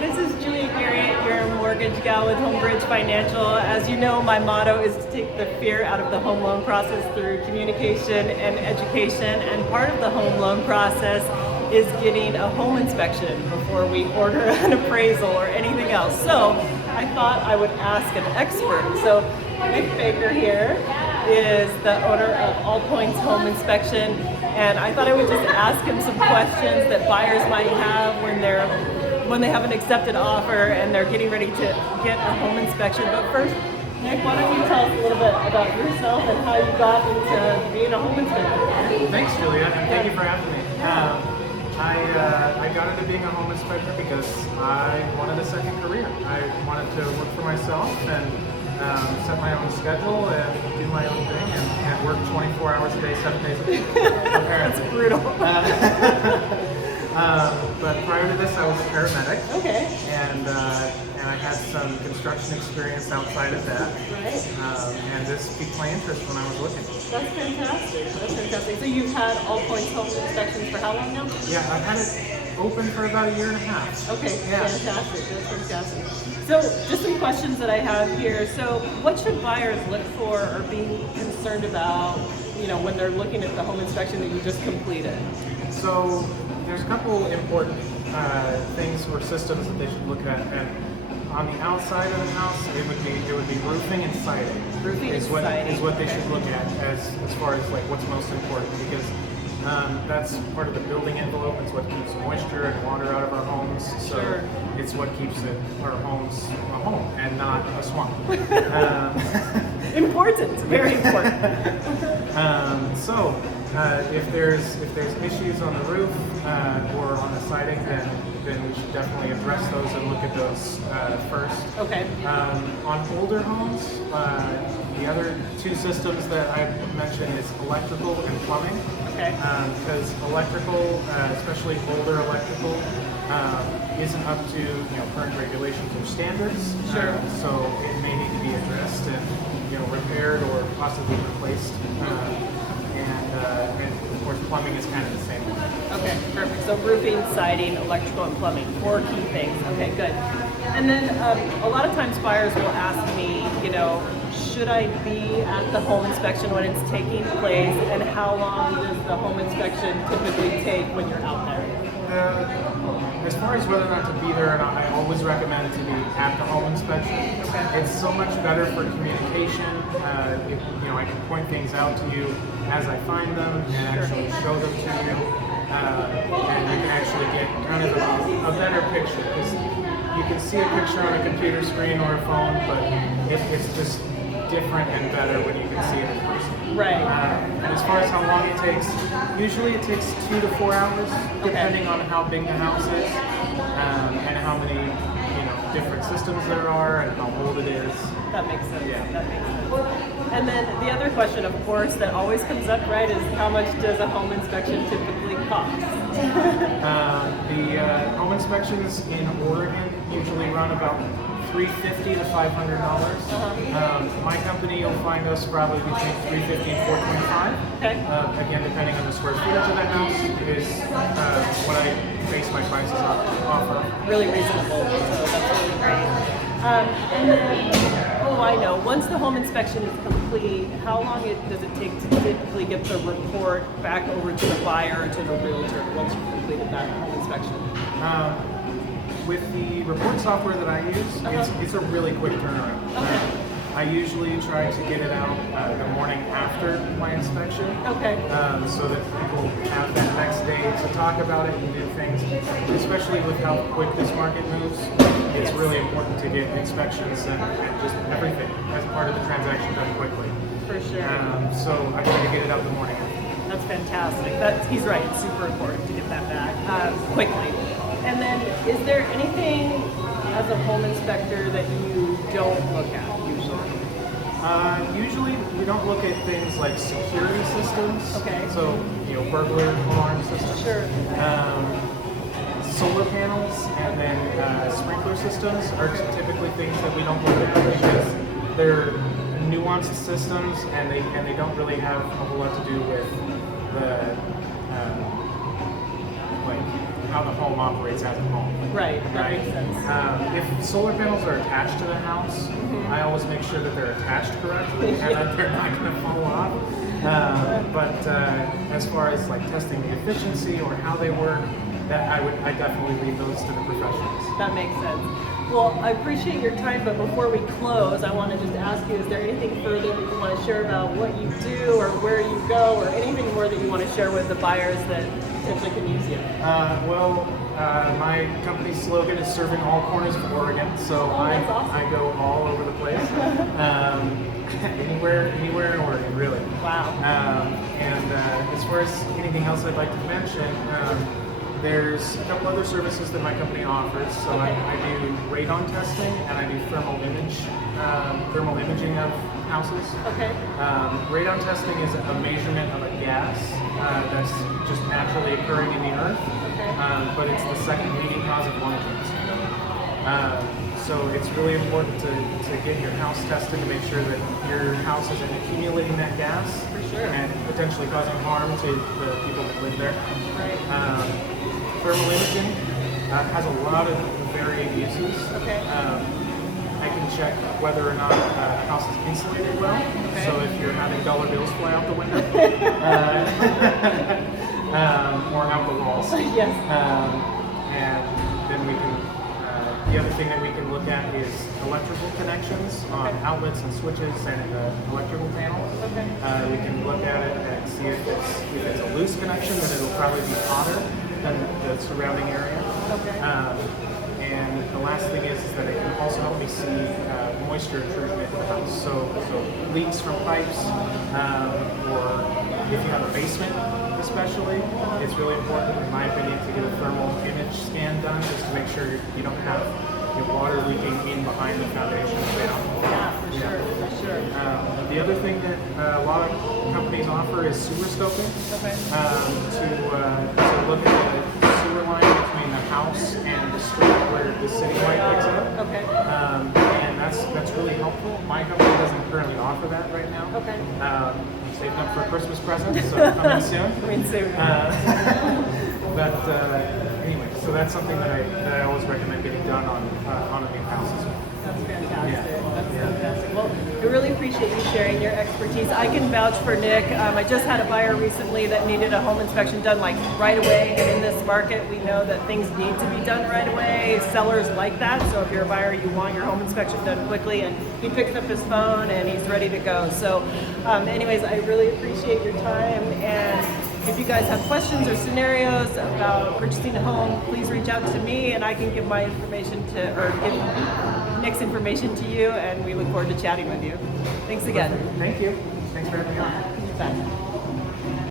this is Julia Garrett, your mortgage gal with Homebridge Financial. As you know, my motto is to take the fear out of the home loan process through communication and education. And part of the home loan process is getting a home inspection before we order an appraisal or anything else. So I thought I would ask an expert. So Nick Baker here is the owner of All Points Home Inspection, and I thought I would just ask him some questions that buyers might have when they have an accepted offer and they're getting ready to get a home inspection. But first, Nick, why don't you tell us a little bit about yourself and how you got into being a home inspector? Thanks, Julia, and thank you for having me. I got into being a home inspector because I wanted a second career. I wanted to work for myself and set my own schedule and do my own thing and work 24 hours a day, 7 days a week. That's brutal. But prior to this, I was a paramedic. Okay. And I had some construction experience outside of that. Right. And this piqued my interest when I was looking. That's fantastic. That's fantastic. So you've had All Points Home Inspections for how long now? Yeah, I've had it open for about a year and a half. Okay, yeah. Fantastic. That's fantastic. So just some questions that I have here. So what should buyers look for or be concerned about, when they're looking at the home inspection that you just completed? So there's a couple important things or systems that they should look at. And on the outside of the house, it would be roofing and siding. Roofing and siding is what they should look at as far as like what's most important, because that's part of the building envelope. It's what keeps moisture and water out of our homes. So Sure. It's what keeps our homes a home and not a swamp. Important, very important. So if there's issues on the roof or on the siding, then we should definitely address those and look at those first. Okay. On older homes, the other two systems that I mentioned is electrical and plumbing. Okay. Because electrical, especially older electrical, isn't up to current regulations or standards. Sure. So it may need to be addressed and repaired or possibly replaced. And of course, plumbing is kind of the same way. Okay, perfect. So roofing, siding, electrical, and plumbing, 4 key things. Okay, good. And then a lot of times buyers will ask me, should I be at the home inspection when it's taking place, and how long does the home inspection typically take when you're out there? As far as whether or not to be there or not, I always recommend to be at the home inspection. Okay. It's so much better for communication. I can point things out to you as I find them and actually show them to you, and you can actually get kind of a better picture, because you can see a picture on a computer screen or a phone, but it's just different and better when you can see it in person. Right. And as far as how long it takes, usually it takes 2 to 4 hours, depending on how big the house is, and how many different systems there are and how old it is. That makes sense. Yeah. That makes sense. And then the other question, of course, that always comes up, right, is how much does a home inspection typically cost? The home inspections in Oregon usually run about $350 to $500. My company, you'll find us probably between $350 and $425. Okay. Again, depending on the square footage of the house, is what I base my prices off of. Really reasonable, so that's really great. And then, I know, once the home inspection is complete, how long does it take to typically get the report back over to the buyer or to the realtor once you've completed that home inspection? With the report software that I use, it's a really quick turnaround. Okay. I usually try to get it out the morning after my inspection, so that people have that next day to talk about it and do things. Especially with how quick this market moves, it's really important to get inspections and just everything as part of the transaction done quickly. For sure. So I try to get it out the morning after. That's fantastic. He's right. It's super important to get that back quickly. And then, is there anything as a home inspector that you don't look at usually? Usually, we don't look at things like security systems. Okay. So, burglar alarm systems. Sure. Solar panels and then sprinkler systems are typically things that we don't look at because they're nuanced systems and they don't really have a whole lot to do with the like how the home operates as a home. Right, that makes sense. If solar panels are attached to the house, I always make sure that they're attached correctly and that they're not going to fall off. But as far as like testing the efficiency or how they work, that I definitely leave those to the professionals. That makes sense. Well, I appreciate your time, but before we close, I want to just ask you, is there anything further that you want to share about what you do or where you go or anything more that you want to share with the buyers that potentially can use you? My company's slogan is serving all corners of Oregon, so that's awesome. I go all over the place. Anywhere in Oregon, really. Wow. And as far as anything else I'd like to mention, there's a couple other services that my company offers. So I do radon testing and I do thermal imaging of houses. Okay. Radon testing is a measurement of a gas that's just naturally occurring in the earth, but it's the second leading cause of lung cancer. So it's really important to get your house tested to make sure that your house isn't accumulating that gas and potentially causing harm to the people that live there. Right. Thermal imaging has a lot of varying uses. Okay. I can check whether or not a house is insulated well. Okay. So if you're having dollar bills fly out the window or out the walls. Yes. And then we can. The other thing that we can look at is electrical connections on outlets and switches and the electrical panel. Okay. We can look at it and see if it's a loose connection, then it'll probably be hotter than the surrounding area. Okay. And the last thing is that it can also help me see moisture intrusion into the house. So leaks from pipes, or if you have a basement especially, it's really important, in my opinion, to get a thermal image scan done just to make sure you don't have your water leaking in behind the foundation. Yeah, for sure. The other thing that a lot of companies offer is sewer scoping, to look at the sewer line between the house and the street where the city light picks up. Okay. And that's really helpful. My company doesn't currently offer that right now. Okay. I'm saving up for a Christmas present, so coming soon. Coming soon. But anyway, so that's something that I always recommend getting done on a new house as well. That's fantastic. Yeah. That's fantastic. Well, I really appreciate you sharing your expertise. I can vouch for Nick. I just had a buyer recently that needed a home inspection done like right away. And in this market, we know that things need to be done right away. Sellers like that. So if you're a buyer, you want your home inspection done quickly. And he picks up his phone and he's ready to go. So anyways, I really appreciate your time. And if you guys have questions or scenarios about purchasing a home, please reach out to me and I can give my information or give Nick's information to you, and we look forward to chatting with you. Thanks again. Thank you. Thanks for having me on. You bet.